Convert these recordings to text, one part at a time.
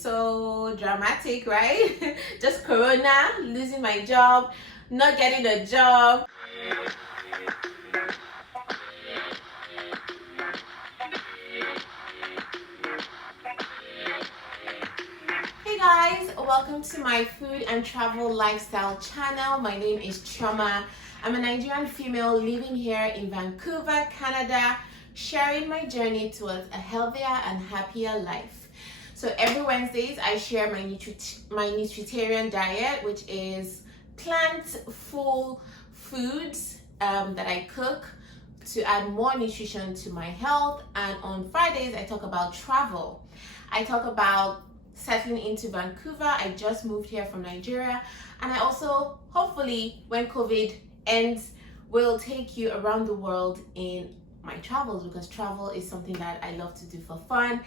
so dramatic, right? Just corona, losing my job, not getting a job. Hey guys, welcome to my food and travel lifestyle channel. My name is Chioma. I'm a Nigerian female living here in Vancouver, Canada, sharing my journey towards a healthier and happier life. So every Wednesdays I share my nutritarian diet, which is plant-full foods that I cook to add more nutrition to my health. And on Fridays I talk about travel. I talk about settling into Vancouver. I just moved here from Nigeria, and I also, hopefully when COVID ends, will take you around the world in my travels, because travel is something that I love to do for fun,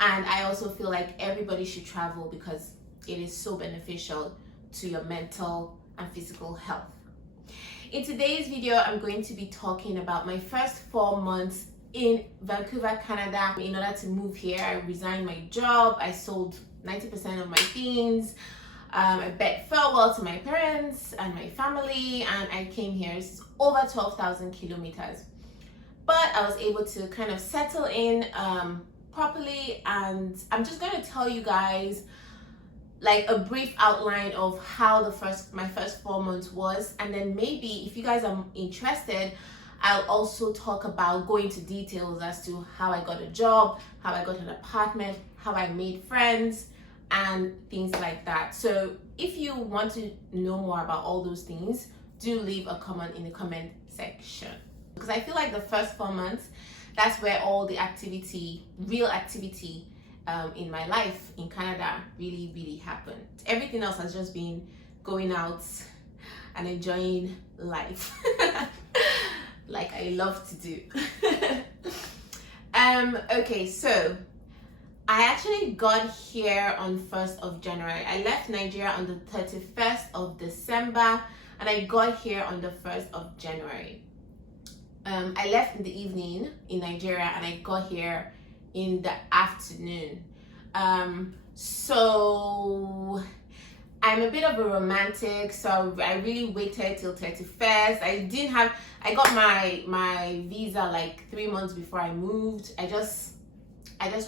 and I also feel like everybody should travel because it is so beneficial to your mental and physical health. In today's video, I'm going to be talking about my first 4 months in Vancouver, Canada. In order to move here, I resigned my job, I sold 90% of my things, I bid farewell to my parents and my family, and I came here. It's over 12,000 kilometers, but I was able to kind of settle in properly, and I'm just going to tell you guys like a brief outline of how my first 4 months was, and then maybe if you guys are interested, I'll also talk about, go into details as to how I got a job, how I got an apartment, how I made friends, and things like that. So if you want to know more about all those things, do leave a comment in the comment section, because I feel like the first 4 months, that's where all the real activity in my life in Canada really happened. Everything else has just been going out and enjoying life like I love to do. Okay, so I actually got here on 1st of January. I left Nigeria on the 31st of December, and I got here on the 1st of January. I left in the evening in Nigeria, and I got here in the afternoon. So I'm a bit of a romantic, so I really waited till 31st. I got my visa like 3 months before I moved. I just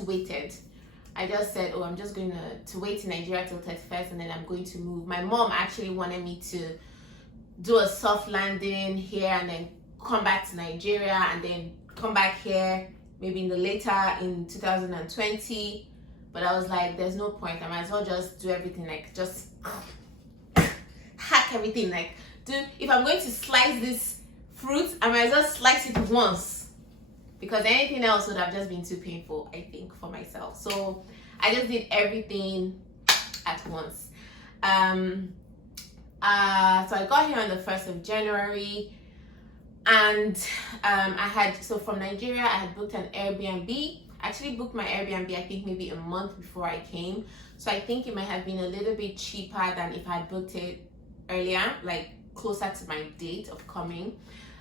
waited. I just said, oh, I'm just going to wait in Nigeria till 31st, and then I'm going to move. My mom actually wanted me to do a soft landing here and then come back to Nigeria and then come back here maybe in 2020. But I was like, there's no point. I might as well just do everything, like just hack everything. Like, if I'm going to slice this fruit, I might as well slice it once, because anything else would have just been too painful, I think, for myself. So I just did everything at once. So I got here on the 1st of January, and from Nigeria, I had booked an Airbnb. I actually booked my Airbnb, I think maybe a month before I came. So I think it might have been a little bit cheaper than if I had booked it earlier, like closer to my date of coming.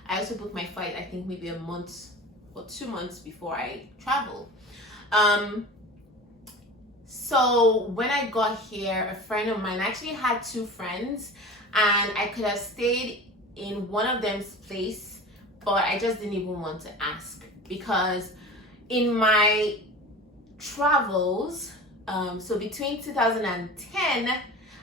I also booked my flight, I think maybe a month or 2 months before I traveled. So when I got here, a friend of mine, I actually had 2 friends, and I could have stayed in one of them's place, but I just didn't even want to ask, because in my travels, so between 2010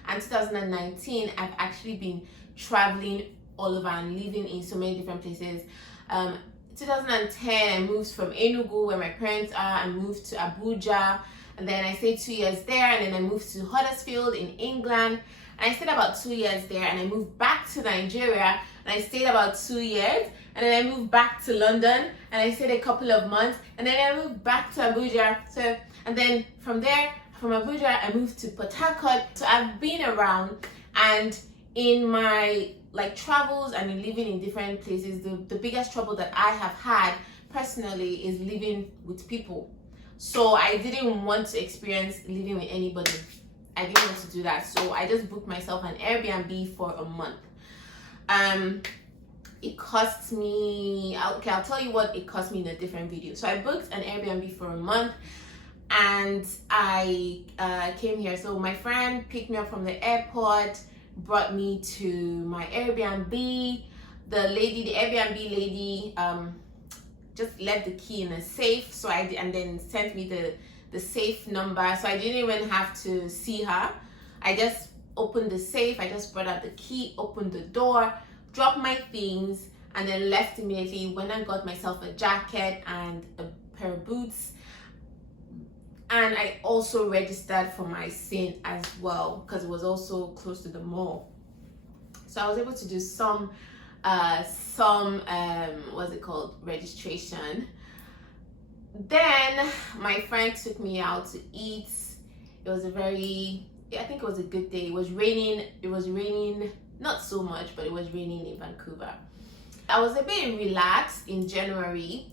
and 2019, I've actually been traveling all over and living in so many different places. 2010, I moved from Enugu, where my parents are, and moved to Abuja, and then I stayed 2 years there, and then I moved to Huddersfield in England, and I stayed about 2 years there, and I moved back to Nigeria, and I stayed about 2 years, and then I moved back to London, and I stayed a couple of months, and then I moved back to Abuja. And then from Abuja, I moved to Port Harcourt. So I've been around, and in my travels and in living in different places, the biggest trouble that I have had personally is living with people. So I didn't want to experience living with anybody. I didn't want to do that. So I just booked myself an Airbnb for a month. It cost me, I'll tell you what it cost me in a different video. So I booked an Airbnb for a month, and I came here. So my friend picked me up from the airport, brought me to my Airbnb. The Airbnb lady, just left the key in a safe. So I did, and then sent me the safe number. So I didn't even have to see her. I just opened the safe. I just brought out the key, opened the door, dropped my things, and then left immediately. Went and got myself a jacket and a pair of boots. And I also registered for my SIN as well, because it was also close to the mall. So I was able to do some what's it called, registration. Then my friend took me out to eat. It was I think it was a good day. It was raining, not so much, but it was raining in Vancouver. I was a bit relaxed in January.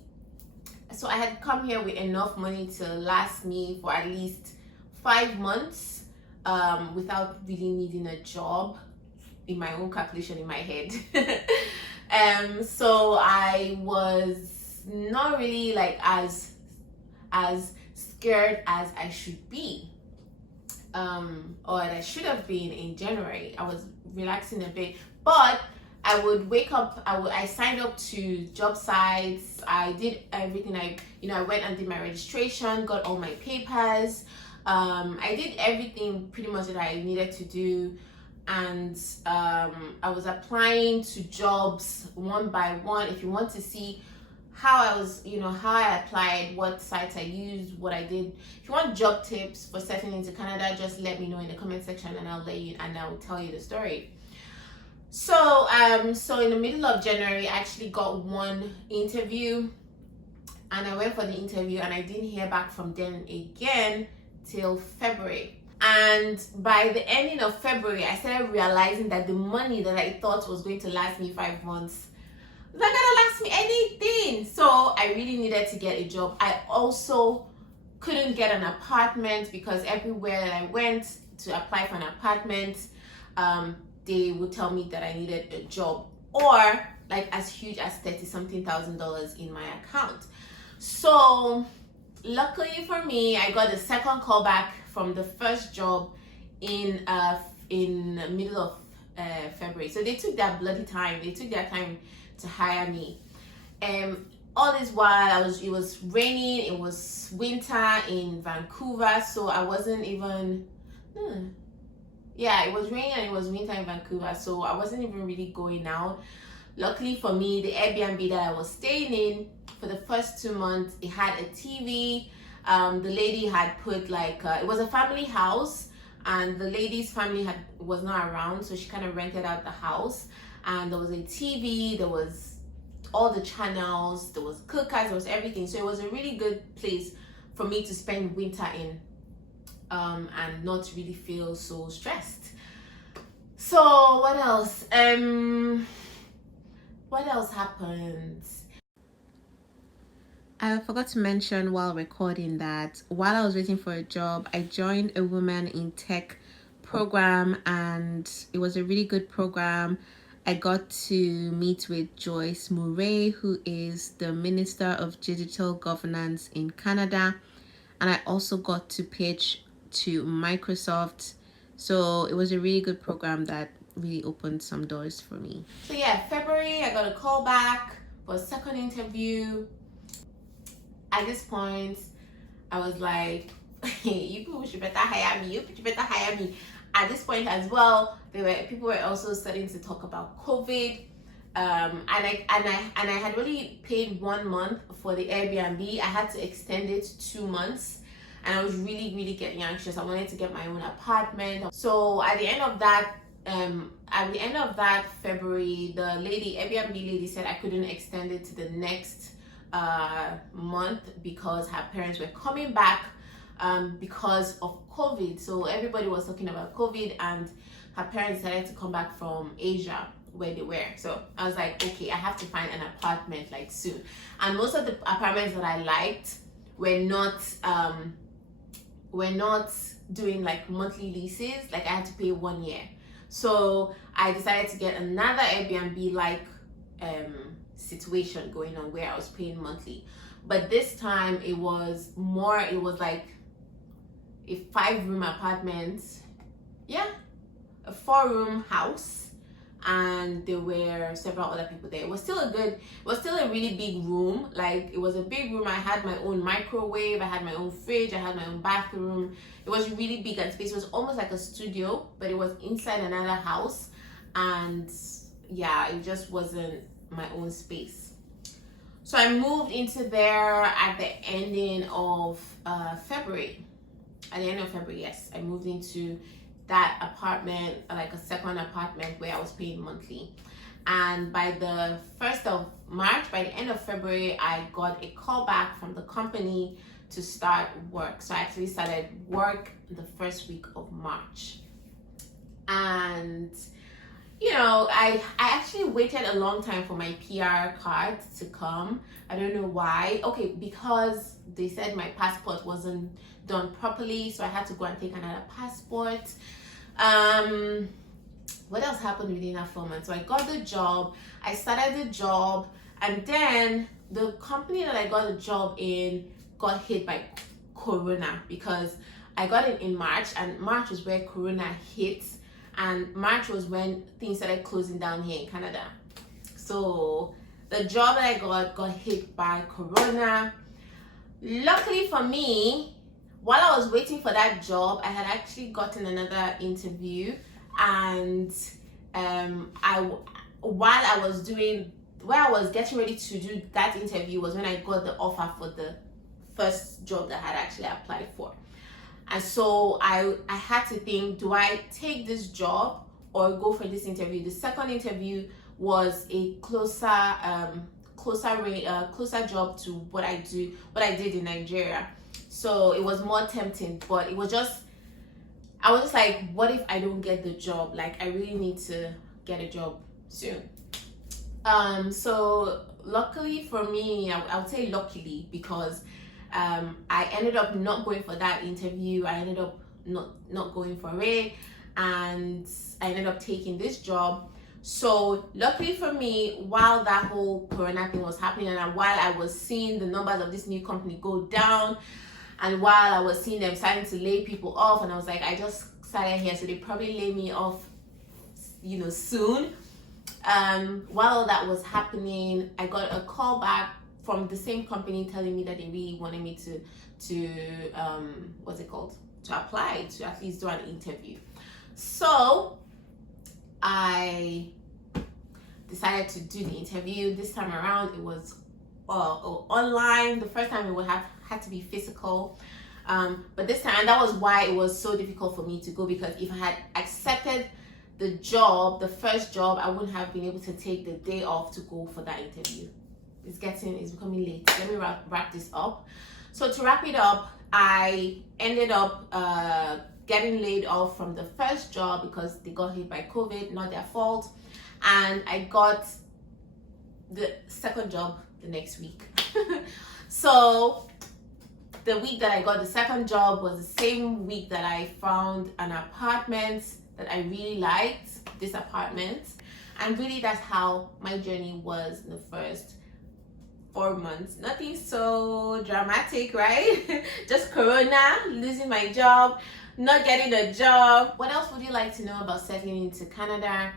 So I had come here with enough money to last me for at least 5 months, without really needing a job, in my own calculation in my head. So I was not really like as scared as I should be, or I should have been in January. I was relaxing a bit, but I would wake up, I signed up to job sites. I did everything. I went and did my registration, got all my papers. I did everything pretty much that I needed to do. And I was applying to jobs one by one. If you want to see how I applied, what sites I used, what I did. If you want job tips for settling into Canada, just let me know in the comment section, and I'll tell you the story. So in the middle of January, I actually got one interview, and I went for the interview, and I didn't hear back from them again till February. And by the ending of February, I started realizing that the money that I thought was going to last me 5 months was not gonna last me anything. So I really needed to get a job. I also couldn't get an apartment, because everywhere that I went to apply for an apartment, they would tell me that I needed a job, or like as huge as $30-something thousand in my account. So luckily for me, I got a second call back from the first job in the middle of February. So they took their bloody time. They took their time to hire me. All this while, it was raining. It was winter in Vancouver, so I wasn't even. Yeah, it was raining and it was winter in Vancouver, so I wasn't even really going out. Luckily for me, the Airbnb that I was staying in for the first 2 months, it had a TV. The lady had put it was a family house, and the lady's family was not around, so she kind of rented out the house. And there was a TV, there was all the channels, there was cookers, there was everything. So it was a really good place for me to spend winter in, and not really feel so stressed. So what else? What else happened? I forgot to mention while recording that while I was waiting for a job, I joined a Women in Tech program, and it was a really good program. I got to meet with Joyce Murray, who is the Minister of Digital Governance in Canada, and I also got to pitch to Microsoft. So it was a really good program that really opened some doors for me. So yeah, February, I got a call back for a second interview. At this point, I was like, you people should better hire me. You better hire me. At this point as well, people were also starting to talk about COVID. And I had already paid 1 month for the Airbnb. I had to extend it 2 months, and I was really getting anxious. I wanted to get my own apartment. So at the end of that February, the Airbnb lady said I couldn't extend it to the next month because her parents were coming back because of COVID. So everybody was talking about COVID, and her parents decided to come back from Asia where they were. So I was like, okay, I have to find an apartment like soon. And most of the apartments that I liked were not doing like monthly leases. Like I had to pay 1 year. So I decided to get another Airbnb like situation going on where I was paying monthly. But this time it was like a 5-room apartment. Yeah, a 4-room house, and there were several other people there. It was still a really big room. Like, it was a big room. I had my own microwave, I had my own fridge, I had my own bathroom. It was really big and space. It was almost like a studio, but it was inside another house. And yeah, it just wasn't my own space. So I moved into there at the ending of February. At the end of February, yes, I moved into that apartment, like a second apartment where I was paying monthly. And by the 1st of March, by the end of February, I got a call back from the company to start work. So I actually started work the first week of March. And you know, I actually waited a long time for my PR card to come. I don't know why. Okay, because they said my passport wasn't done properly, so I had to go and take another passport. What else happened within that 4 months? So I got the job, I started the job, and then the company that I got the job in got hit by Corona, because I got it in March, and March was where Corona hit. And March was when things started closing down here in Canada. So the job that I got hit by Corona. Luckily for me, while I was waiting for that job, I had actually gotten another interview. And while I was getting ready to do that interview was when I got the offer for the first job that I had actually applied for. And so I had to think, do I take this job or go for this interview? The second interview was a closer job to what I did in Nigeria. So it was more tempting, but I was just like, what if I don't get the job? Like, I really need to get a job soon. So luckily for me, I would say luckily, because I ended up not going for that interview. I ended up not going for it, and I ended up taking this job. So luckily for me, while that whole Corona thing was happening, and while I was seeing the numbers of this new company go down, and while I was seeing them starting to lay people off, and I was like, I just started here, so they probably lay me off, you know, soon. While all that was happening, I got a call back from the same company telling me that they really wanted me to apply, to at least do an interview. So I decided to do the interview. This time around, it was online. The first time it would have had to be physical, but this time, and that was why it was so difficult for me to go, because if I had accepted the job, the first job, I wouldn't have been able to take the day off to go for that interview. It's becoming late. Let me wrap this up. So to wrap it up, I ended up getting laid off from the first job because they got hit by COVID, not their fault. And I got the second job the next week. So the week that I got the second job was the same week that I found an apartment that I really liked, this apartment. And really, that's how my journey was in the first 4 months. Nothing so dramatic, right? Just Corona, losing my job, not getting a job. What else would you like to know about settling into Canada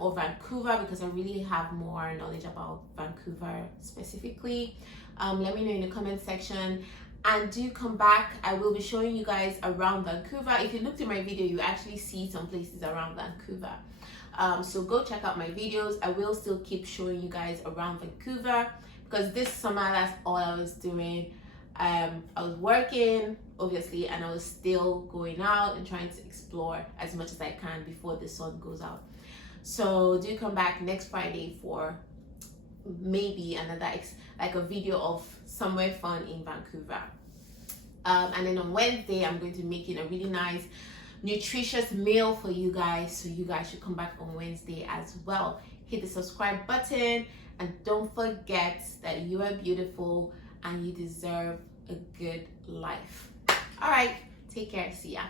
or Vancouver? Because I really have more knowledge about Vancouver specifically. Let me know in the comment section. And do come back. I will be showing you guys around Vancouver. If you looked at my video, you actually see some places around Vancouver. So go check out my videos. I will still keep showing you guys around Vancouver, because this summer, that's all I was doing. I was working, obviously, and I was still going out and trying to explore as much as I can before the sun goes out. So do come back next Friday for maybe another like a video of somewhere fun in Vancouver. And then on Wednesday, I'm going to be making a really nice nutritious meal for you guys, so you guys should come back on Wednesday as well. Hit the subscribe button, and don't forget that you are beautiful and you deserve a good life. All right, take care. See ya.